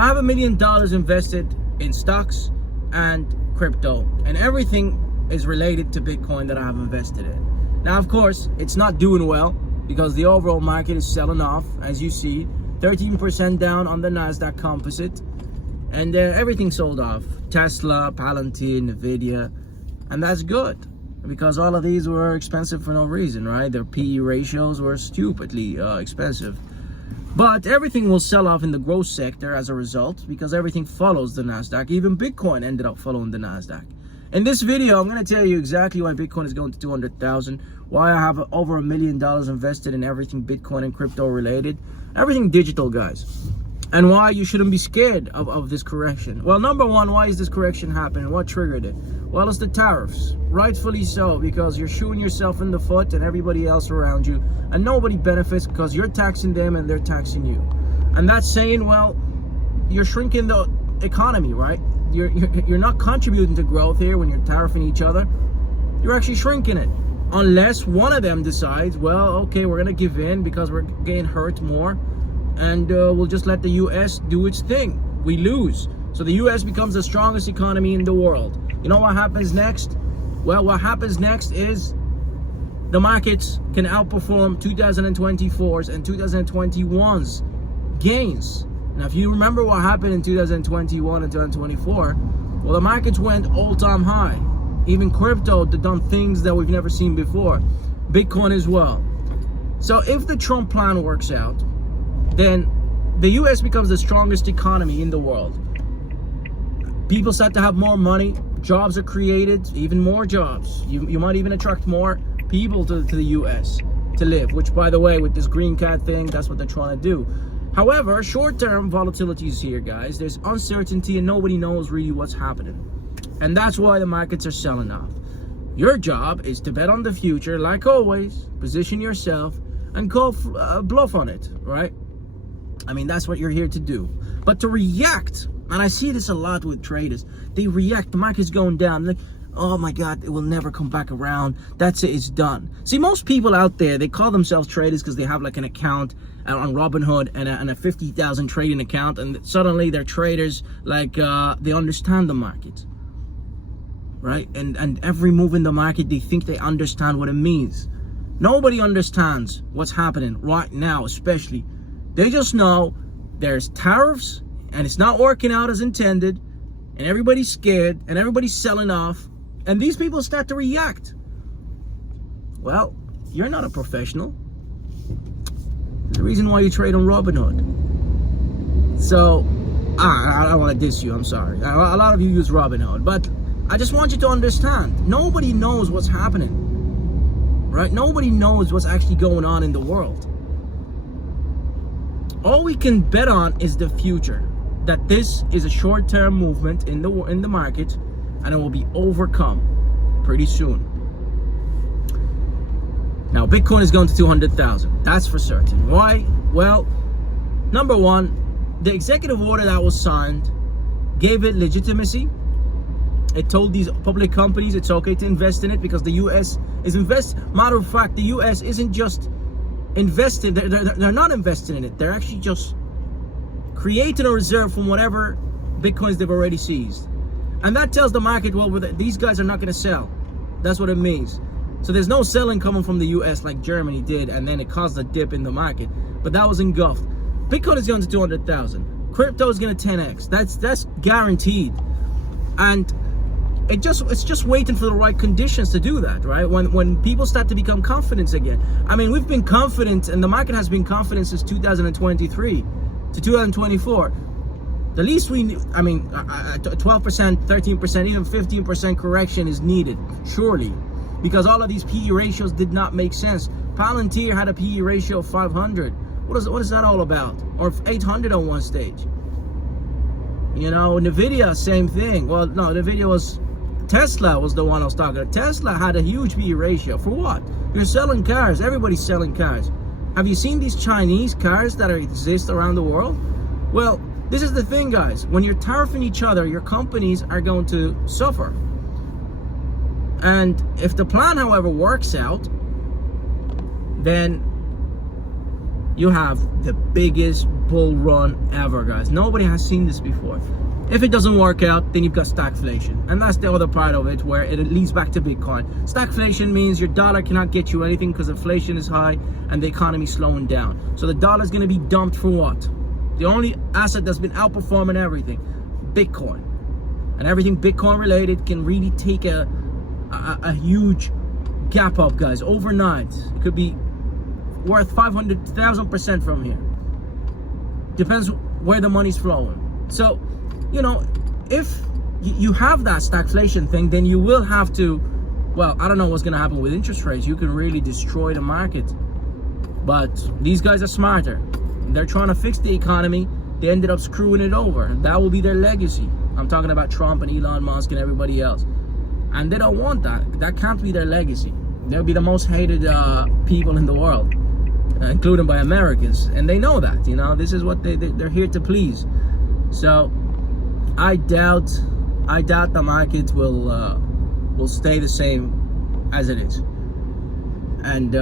I have $1 million invested in stocks and crypto, and everything is related to Bitcoin that I have invested in. Now, of course, it's not doing well because the overall market is selling off, as you see, 13% down on the Nasdaq Composite, and everything sold off. Tesla, Palantir, Nvidia, and that's good because all of these were expensive for no reason, right? Their PE ratios were stupidly expensive. But everything will sell off in the growth sector as a result because everything follows the Nasdaq. Even Bitcoin ended up following the Nasdaq. In this video, I'm going to tell you exactly why Bitcoin is going to 200,000, why I have over $1 million invested in everything Bitcoin and crypto related, everything digital, guys, and why you shouldn't be scared of this correction. Well, number one, why is this correction happening? What triggered it? Well, it's the tariffs. Rightfully so, because you're shooting yourself in the foot and everybody else around you, and nobody benefits because you're taxing them and they're taxing you. And that's saying, well, you're shrinking the economy, right? You're not contributing to growth here when you're tariffing each other. You're actually shrinking it. Unless one of them decides, well, okay, we're going to give in because we're getting hurt more, and we'll just let the U.S. do its thing. We lose. So the U.S. becomes the strongest economy in the world. You know what happens next? Well, what happens next is the markets can outperform 2024's and 2021's gains. Now, if you remember what happened in 2021 and 2024, well, the markets went all-time high. Even crypto done things that we've never seen before. Bitcoin as well. So if the Trump plan works out, then the U.S. becomes the strongest economy in the world. People start to have more money. Jobs are created, even more jobs. You might even attract more people to the U.S. to live, which, by the way, with this green card thing, that's what they're trying to do. However, short-term volatility is here, guys. There's uncertainty and nobody knows really what's happening. And that's why the markets are selling off. Your job is to bet on the future, like always, position yourself, and call bluff on it, right? I mean, that's what you're here to do. But to react, and I see this a lot with traders, they react, the market's going down, like, oh my God, it will never come back around. That's it, it's done. See, most people out there, they call themselves traders because they have like an account on Robinhood and a 50,000 trading account, and suddenly they're traders, like they understand the market, right? And every move in the market, they think they understand what it means. Nobody understands what's happening right now, especially. They just know there's tariffs and it's not working out as intended, and everybody's scared and everybody's selling off, and these people start to react. Well, you're not a professional. There's a reason why you trade on Robinhood. So, I don't want to diss you, I'm sorry. A lot of you use Robinhood, but I just want you to understand, nobody knows what's happening, right? Nobody knows what's actually going on in the world. All we can bet on is the future, that this is a short-term movement in the market, and it will be overcome pretty soon. Now, Bitcoin is going to 200,000. That's for certain. Why? Well, number one, the executive order that was signed gave it legitimacy. It told these public companies it's okay to invest in it because the U.S. is Matter of fact, the U.S. isn't just invested. They're not investing in it. They're actually just creating a reserve from whatever Bitcoins they've already seized. And that tells the market, well, these guys are not going to sell. That's what it means. So there's no selling coming from the US like Germany did, and then it caused a dip in the market. But that was engulfed. Bitcoin is going to 200,000. Crypto is going to 10x. That's guaranteed. And it's just waiting for the right conditions to do that, right? When people start to become confident again. I mean, we've been confident, and the market has been confident since 2023 to 2024. The least we, I mean, 12%, 13%, even 15% correction is needed, surely, because all of these PE ratios did not make sense. Palantir had a PE ratio of 500. What is that all about? Or 800 on one stage. You know, Nvidia, same thing. Well, no, Tesla was the one I was talking about. Tesla had a huge PE ratio. For what? You're selling cars. Everybody's selling cars. Have you seen these Chinese cars that exist around the world? Well, this is the thing, guys. When you're tariffing each other, your companies are going to suffer. And if the plan, however, works out, then you have the biggest bull run ever, guys. Nobody has seen this before. If it doesn't work out, then you've got stagflation. And that's the other part of it, where it leads back to Bitcoin. Stagflation means your dollar cannot get you anything because inflation is high and the economy is slowing down. So the dollar is going to be dumped for what? The only asset that's been outperforming everything, Bitcoin. And everything Bitcoin related can really take a huge gap up, guys, overnight. It could be worth 500,000% from here. Depends where the money's flowing. So, you know, if you have that stagflation thing, then you will have to, well, I don't know what's going to happen with interest rates. You can really destroy the market. But these guys are smarter. They're trying to fix the economy. They ended up screwing it over. That will be their legacy. I'm talking about Trump and Elon Musk and everybody else. And they don't want that. That can't be their legacy. They'll be the most hated people in the world, including by Americans. And they know that, you know, this is what they're here to please. So I doubt the market will stay the same as it is. And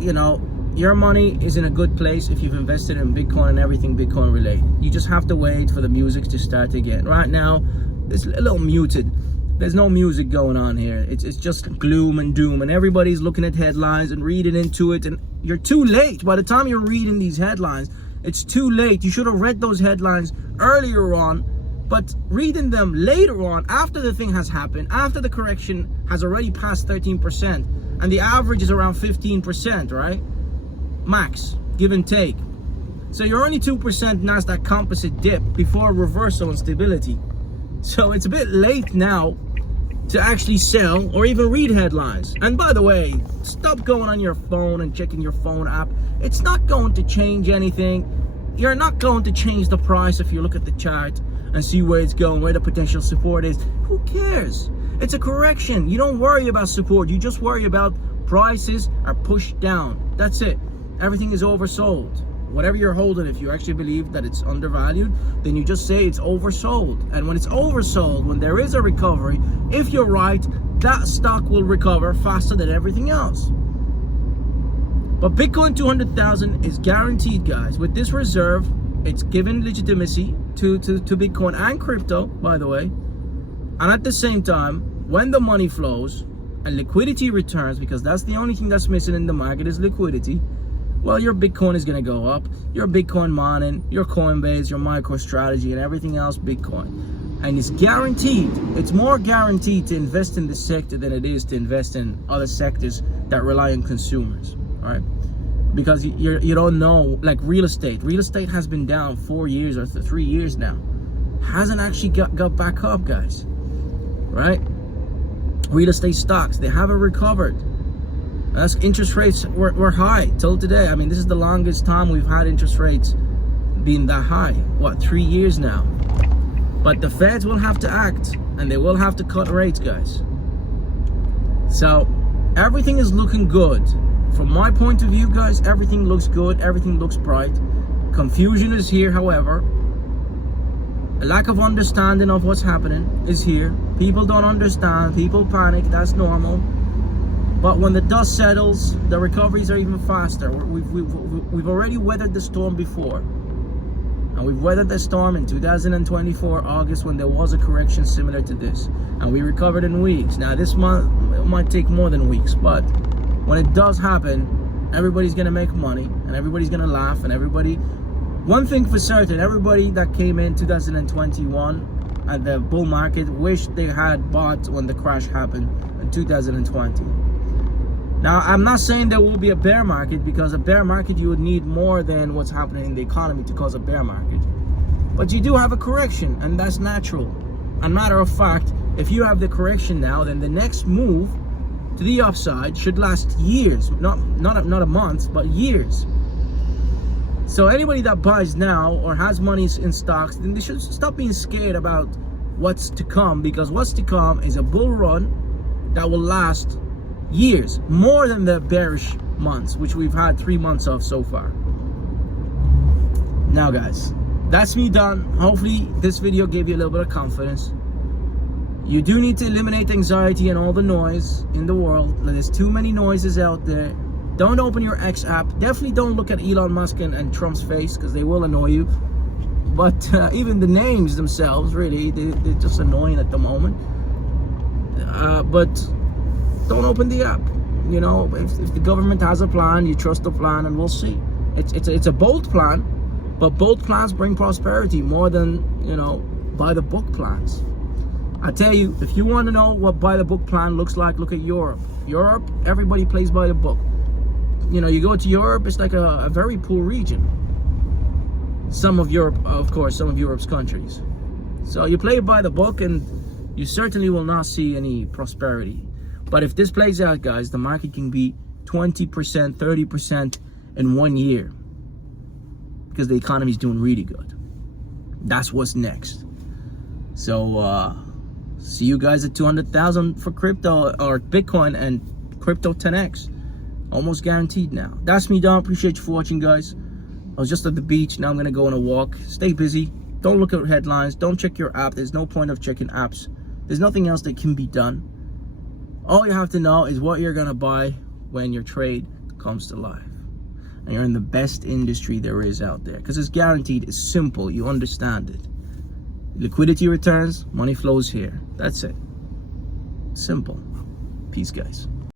you know, your money is in a good place if you've invested in Bitcoin and everything Bitcoin related. You just have to wait for the music to start again. Right now, it's a little muted. There's no music going on here. It's just gloom and doom, and everybody's looking at headlines and reading into it, and you're too late. By the time you're reading these headlines, it's too late. You should have read those headlines earlier on, but reading them later on, after the thing has happened, after the correction has already passed 13%, and the average is around 15%, right? Max, give and take. So you're only 2% Nasdaq composite dip before reversal and stability. So it's a bit late now to actually sell or even read headlines. And by the way, stop going on your phone and checking your phone app. It's not going to change anything. You're not going to change the price if you look at the chart and see where it's going, where the potential support is. Who cares? It's a correction. You don't worry about support. You just worry about prices are pushed down. That's it. Everything is oversold. Whatever you're holding, if you actually believe that it's undervalued, then you just say it's oversold. And when it's oversold, when there is a recovery, if you're right, that stock will recover faster than everything else. But Bitcoin 200,000 is guaranteed, guys. With this reserve, it's given legitimacy to Bitcoin and crypto, by the way. And at the same time, when the money flows and liquidity returns, because that's the only thing that's missing in the market is liquidity, well, your Bitcoin is going to go up. Your Bitcoin mining, your Coinbase, your MicroStrategy, and everything else Bitcoin. And it's guaranteed. It's more guaranteed to invest in this sector than it is to invest in other sectors that rely on consumers. All right? Because you don't know, like real estate. Real estate has been down 4 years or 3 years now. Hasn't actually got back up, guys. Right? Real estate stocks, they haven't recovered. That's interest rates were high till today. I mean, this is the longest time we've had interest rates being that high. What, 3 years now? But the Feds will have to act, and they will have to cut rates, guys. So everything is looking good. From my point of view, guys, everything looks good. Everything looks bright. Confusion is here, however. A lack of understanding of what's happening is here. People don't understand. People panic. That's normal. But when the dust settles, the recoveries are even faster. We've already weathered the storm before. And we've weathered the storm in 2024, August, when there was a correction similar to this. And we recovered in weeks. Now, this month, it might take more than weeks. But when it does happen, everybody's going to make money. And everybody's going to laugh. And everybody... One thing for certain, everybody that came in 2021 at the bull market wished they had bought when the crash happened in 2020. Now, I'm not saying there will be a bear market, because a bear market, you would need more than what's happening in the economy to cause a bear market. But you do have a correction, and that's natural. A matter of fact, if you have the correction now, then the next move to the upside should last years. Not a month, but years. So anybody that buys now or has money in stocks, then they should stop being scared about what's to come, because what's to come is a bull run that will last years, more than the bearish months, which we've had 3 months of so far. Now, guys, that's me done. Hopefully this video gave you a little bit of confidence. You do need to eliminate anxiety and all the noise in the world. There's too many noises out there. Don't open your X app. Definitely don't look at Elon Musk and Trump's face, because they will annoy you. But even the names themselves, really, they're just annoying at the moment. But don't open the app. You know, if the government has a plan, you trust the plan, and we'll see. It's a bold plan, but bold plans bring prosperity more than, you know, by the book plans. I tell you, if you want to know what by the book plan looks like, look at Europe. Europe, everybody plays by the book. You know, you go to Europe, it's like a very poor region. Some of Europe, of course, some of Europe's countries. So you play by the book, and you certainly will not see any prosperity. But if this plays out, guys, the market can be 20%, 30% in 1 year, because the economy is doing really good. That's what's next. So see you guys at 200,000 for crypto or Bitcoin and crypto 10x. Almost guaranteed now. That's me, Don. Appreciate you for watching, guys. I was just at the beach. Now I'm gonna go on a walk. Stay busy. Don't look at headlines. Don't check your app. There's no point of checking apps. There's nothing else that can be done. All you have to know is what you're gonna buy when your trade comes to life. And you're in the best industry there is out there, because it's guaranteed. It's simple. You understand it. Liquidity returns, money flows here. That's it. Simple. Peace, guys.